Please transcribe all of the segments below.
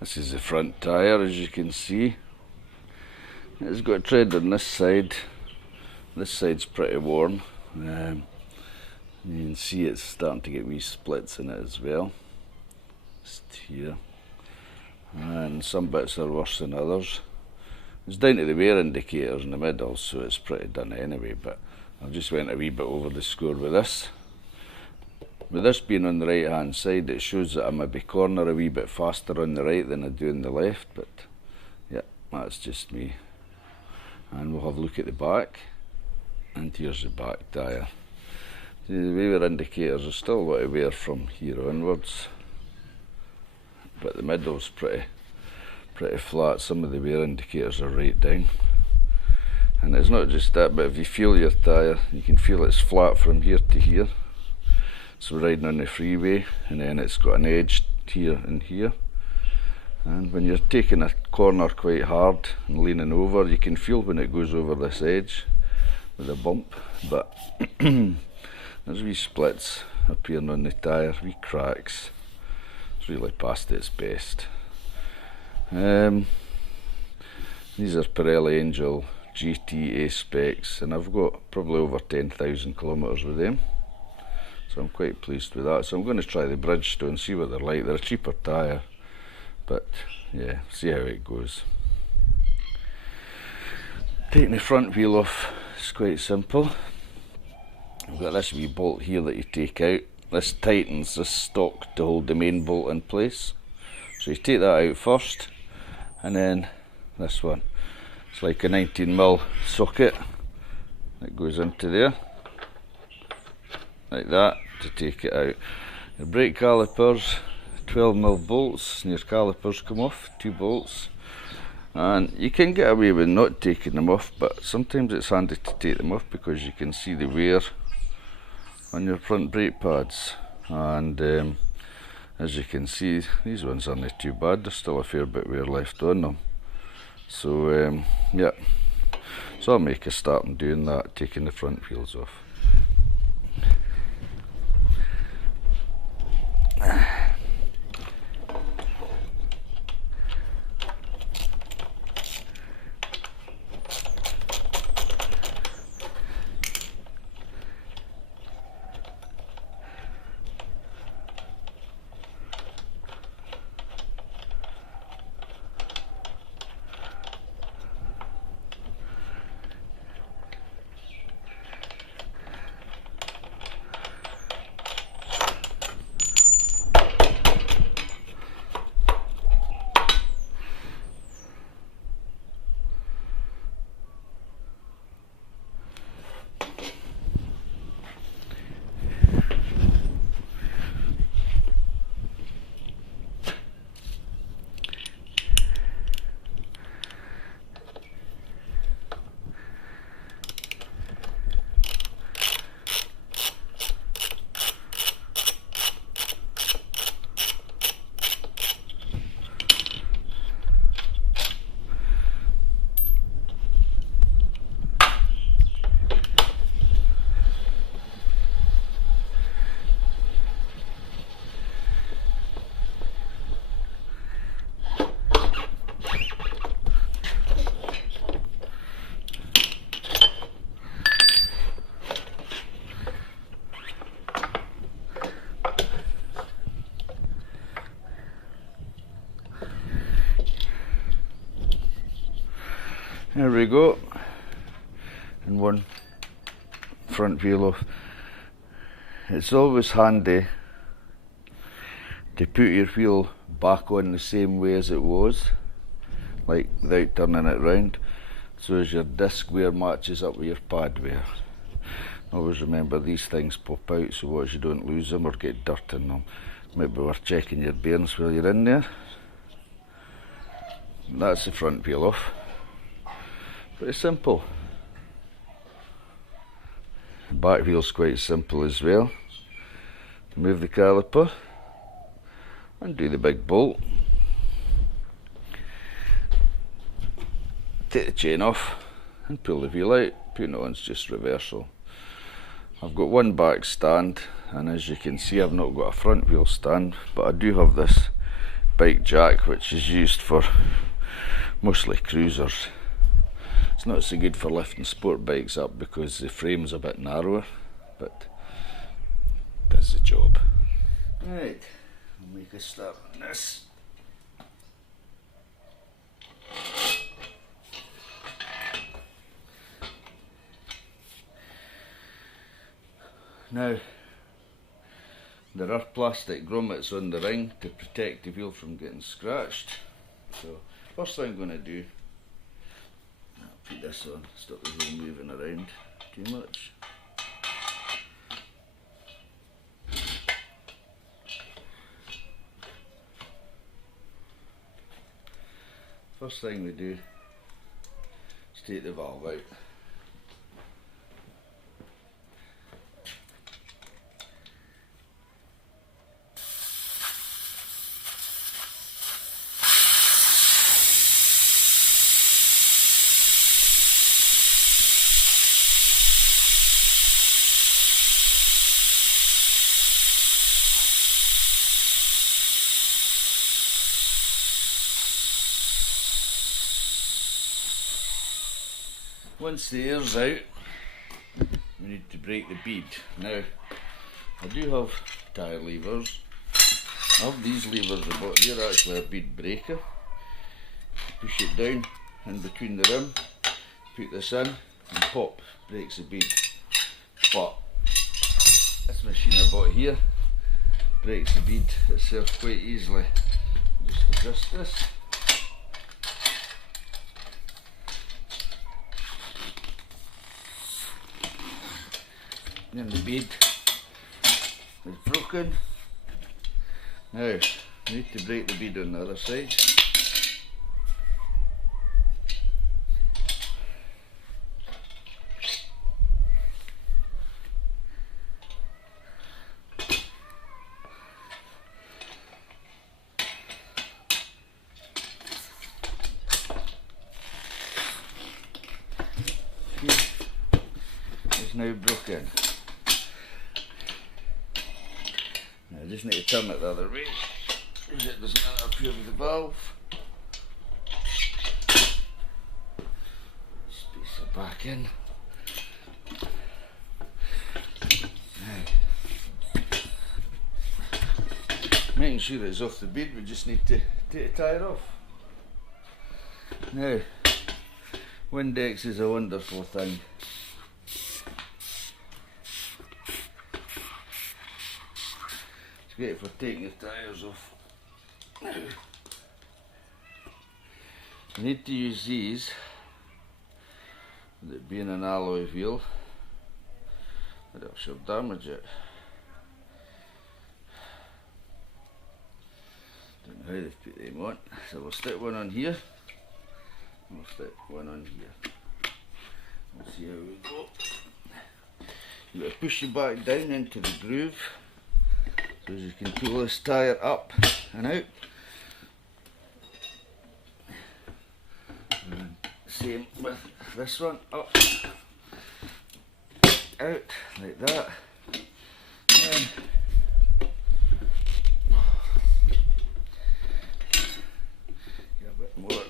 This is the front tyre, as you can see. It's got a tread on this side. This side's pretty worn. You can see it's starting to get wee splits in it as well. Just here. And some bits are worse than others. It's down to the wear indicators in the middle, so it's pretty done anyway, but I've just went a wee bit over the score with this. With this being on the right hand side, it shows that I maybe corner a wee bit faster on the right than I do on the left, but yeah, that's just me. And we'll have a look at the back, and here's the back tyre. See, the wear indicators are still a lot of wear from here onwards, but the middle's pretty flat. Some of the wear indicators are right down. And it's not just that, but if you feel your tyre, you can feel it's flat from here to here. So we're riding on the freeway, and then it's got an edge here and here. And when you're taking a corner quite hard and leaning over, you can feel when it goes over this edge with a bump. But there's wee splits appearing on the tyre, wee cracks. It's really past its best. These are Pirelli Angel GT specs, and I've got probably over 10,000 kilometres with them. So I'm quite pleased with that. So I'm going to try the Bridgestone, see what they're like. They're a cheaper tyre, but yeah, see how it goes. Taking the front wheel off is quite simple. I've got this wee bolt here that you take out. This tightens the stock to hold the main bolt in place. So you take that out first, and then this one. It's like a 19mm socket that goes into there, like that, to take it out. The brake calipers, 12mm bolts, and your calipers come off, 2 bolts. And you can get away with not taking them off, but sometimes it's handy to take them off because you can see the wear on your front brake pads. And as you can see, these ones aren't too bad. There's still a fair bit of wear left on them. So yeah, so I'll make a start in doing that, taking the front wheels off. There we go, and one front wheel off. It's always handy to put your wheel back on the same way as it was, like without turning it round, so as your disc wear matches up with your pad wear. Always remember these things pop out, so watch you don't lose them or get dirt in them. Might be worth checking your bearings while you're in there. That's the front wheel off. Pretty simple. The back wheel's quite simple as well. Remove the caliper, undo the big bolt, take the chain off and pull the wheel out. Putting it on's just reversal. I've got one back stand, and as you can see I've not got a front wheel stand, but I do have this bike jack, which is used for mostly cruisers. It's not so good for lifting sport bikes up because the frame's a bit narrower, but does the job. Right, we'll make a start on this. Now, there are plastic grommets on the ring to protect the wheel from getting scratched. So, first thing I'm going to do, I'll put this on, stop the wheel moving around too much. First thing we do is take the valve out. Once the air's out, we need to break the bead. Now, I do have tyre levers. I have these levers I bought. They're actually a bead breaker. Push it down in between the rim, put this in, and pop, breaks the bead. But this machine I bought here breaks the bead itself quite easily. Just adjust this. Then the bead is broken. Now, we need to break the bead on the other side. It's now broken. Now I just need to turn it the other way, because it doesn't interfere with the valve. Space it back in. Now, making sure it's off the bead, we just need to take the tyre off. Now, Windex is a wonderful thing. Great for taking the tyres off. Now, you need to use these, with it being an alloy wheel, or else you'll damage it. Don't know how they've put them on, so we'll stick one on here, and we'll stick one on here. We'll see how we go. You've got to push it back down into the groove, so as you can pull this tyre up and out. And same with this one, up, out, like that. And get a bit more.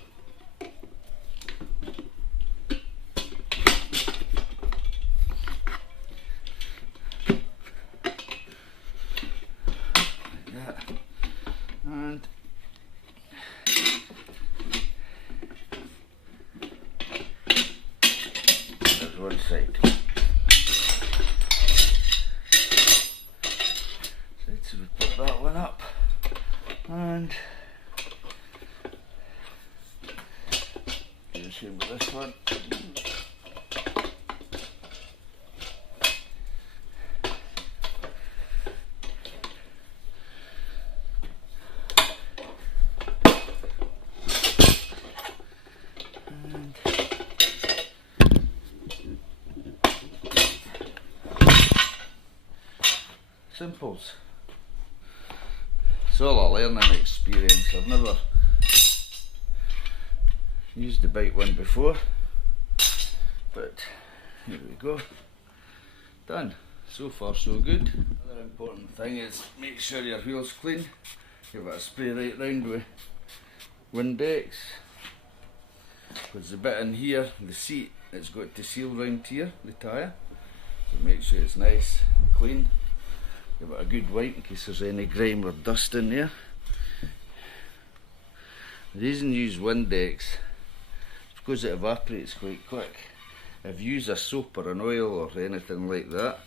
And there's one side. So we put that one up, and do the same with this one. Simples. It's all a learning experience. I've never used the bike one before, but here we go. Done. So far so good. Another important thing is make sure your wheel's clean. give it a spray right round with Windex. There's a bit in here, the seat, it's got to seal round here, the tyre, so make sure it's nice and clean. Give it a good wipe in case there's any grime or dust in there. The reason you use Windex is because it evaporates quite quick. If you use a soap or an oil or anything like that,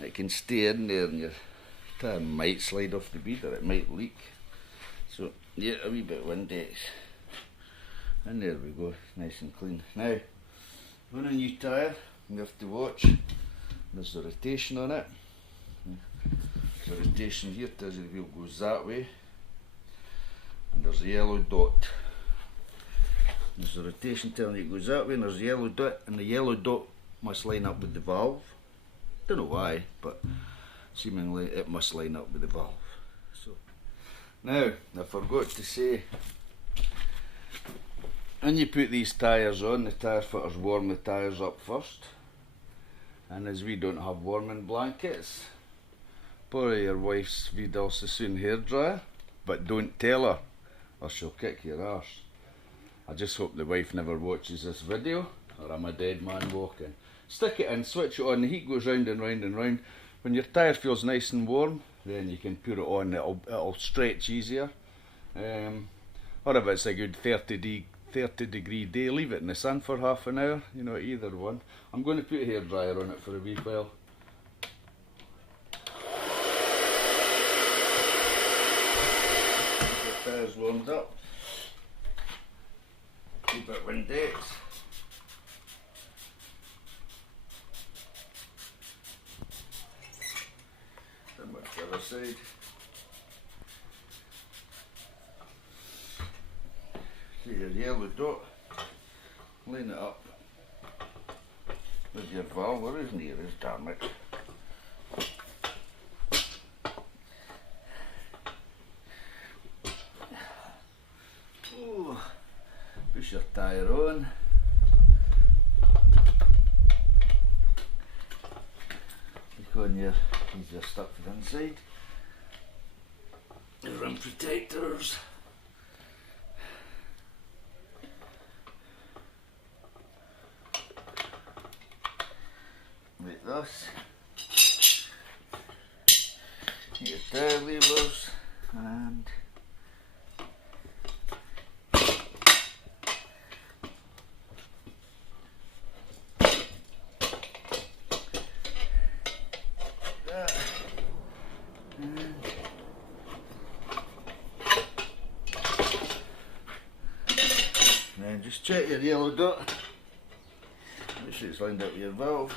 it can stay in there and your tyre might slide off the bead or it might leak. So yeah, a wee bit of Windex. And there we go, nice and clean. Now, on a new tyre, you have to watch, there's a rotation on it. The rotation here tells you the wheel goes that way, and there's a yellow dot. There's a rotation telling you it goes that way, and there's a yellow dot, and the yellow dot must line up with the valve. Don't know why, but seemingly it must line up with the valve. So now, I forgot to say, when you put these tyres on, the tyre fitters warm the tyres up first, and as we don't have warming blankets, borrow your wife's Vidal Sassoon hairdryer, but don't tell her or she'll kick your arse. I just hope the wife never watches this video or I'm a dead man walking. Stick it in, switch it on, the heat goes round and round and round. When your tyre feels nice and warm, then you can put it on, it'll stretch easier. Or if it's a good 30 degree day, leave it in the sun for half an hour, you know, either one. I'm going to put a hairdryer on it for a wee while. The tyre's warmed up. Keep it Windex. Then back to the other side. See your yellow dot, line it up with your valve, where is near is, damn it. Ooh, push your tyre on. Look on your, these are stuck to the inside. The rim protectors. Like this. Your tyre levers and that. And then just check your yellow dot. Make sure it's lined up with your valve.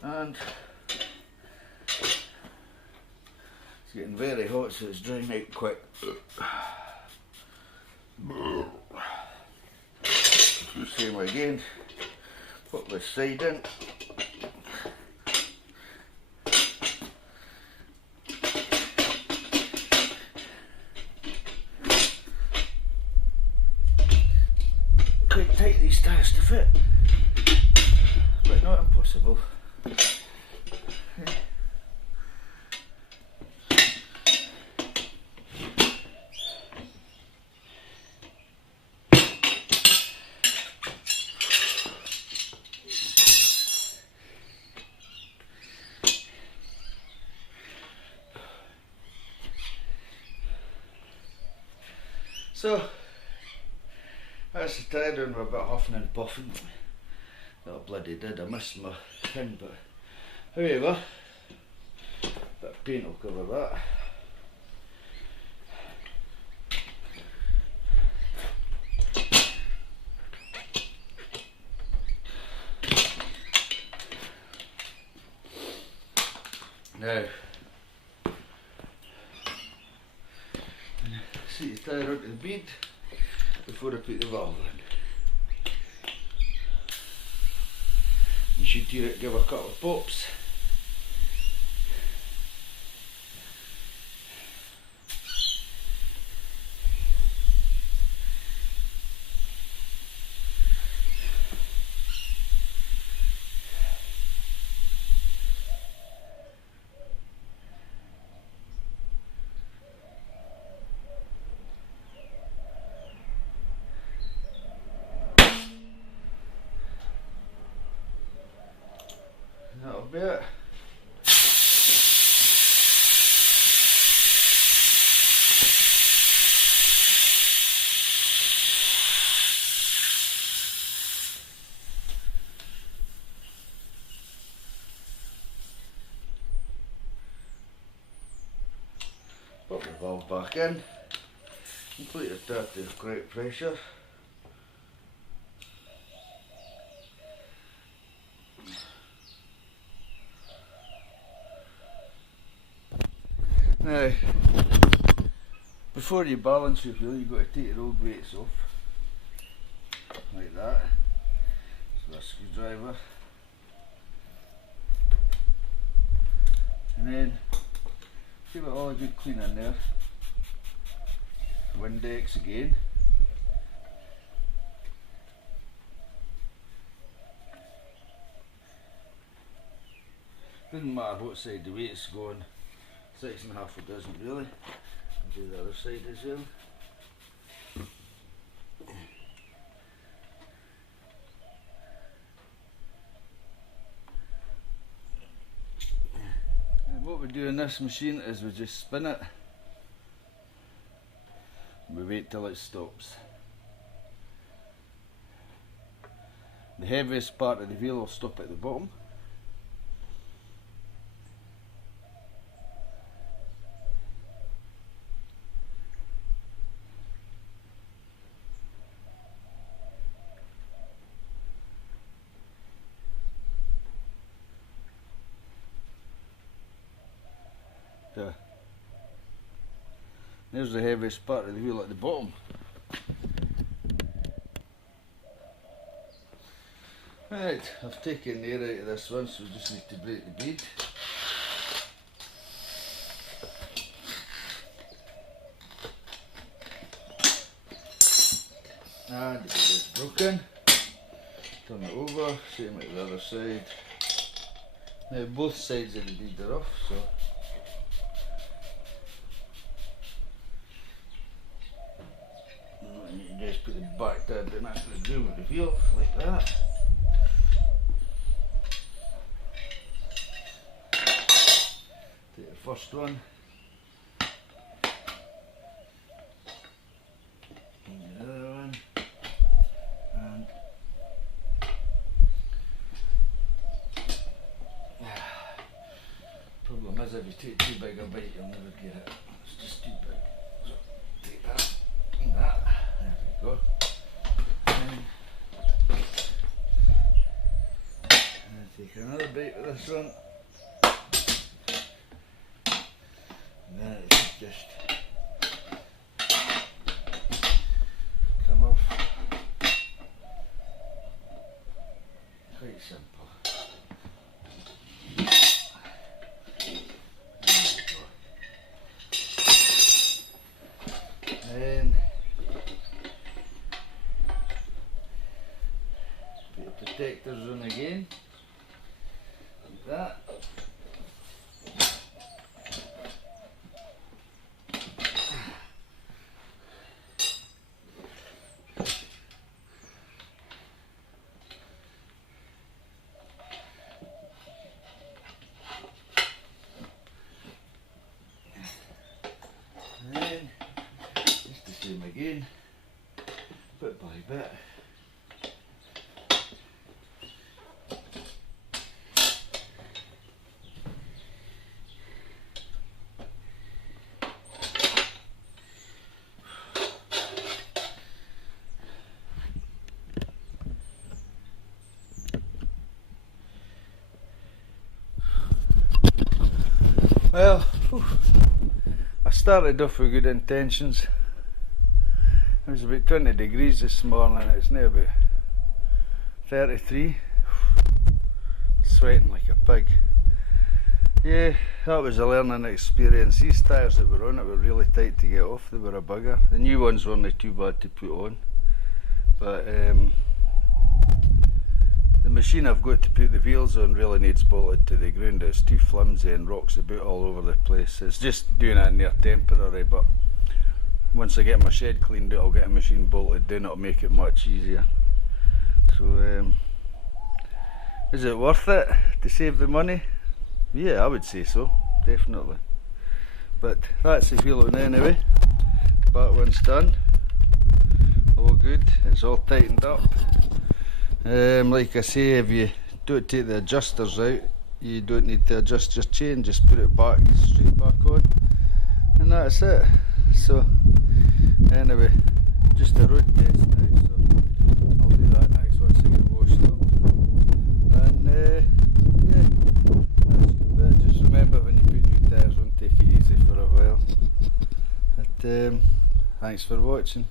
And it's getting very hot, so it's drying out quick. Same again, put this side in. Quite tight these tyres to fit, but not impossible. So that's the tyre done with a bit of huffing and puffing. That I bloody did, I missed my thing, but however, a bit of paint will cover that. Now, see the tyre onto the bead before I put the valve in. You should hear it give a couple of pops. pop the valve back in, complete it at the correct pressure. Now, before you balance your wheel, you've got to take your old weights off, like that. So a screwdriver, and then give it all a good clean in there. Windex again. Doesn't matter what side the weight's going. 6.5 it doesn't really. I'll do the other side as well. And what we do in this machine is we just spin it. We wait till it stops. The heaviest part of the wheel will stop at the bottom. There. There's the heaviest part of the wheel at the bottom. Right, I've taken the air out of this one, so we just need to break the bead. And the bead is broken. Turn it over, same at the other side. Now both sides of the bead are off, so you just put the back tab in after the groove of the wheel, like that. Take the first one, and the other one, and problem is if you take too big a bite you'll never get it. It's just too big. So take that and that. There we go. And take another bite with this one. And then it should just come off. Quite simple. Then put the protectors on again, like that. And then just the same again, bit by bit. Well, I started off with good intentions. It was about 20 degrees this morning, it's now about 33. Sweating like a pig. Yeah, that was a learning experience. These tyres that were on it were really tight to get off, they were a bugger. The new ones weren't too bad to put on. But the machine I've got to put the wheels on really needs bolted to the ground. It's too flimsy and rocks about all over the place. It's just doing it in there temporary, but once I get my shed cleaned out I'll get a machine bolted down, it'll make it much easier. So is it worth it to save the money? Yeah, I would say so, definitely. But that's the wheel on anyway. Back one's done. All good, it's all tightened up. Like I say, if you don't take the adjusters out, you don't need to adjust your chain, just put it back, straight back on, and that's it. So anyway, just a road test now, so I'll do that next once I get washed up. And yeah, that's it. Just remember, when you put new tyres on, take it easy for a while. But thanks for watching.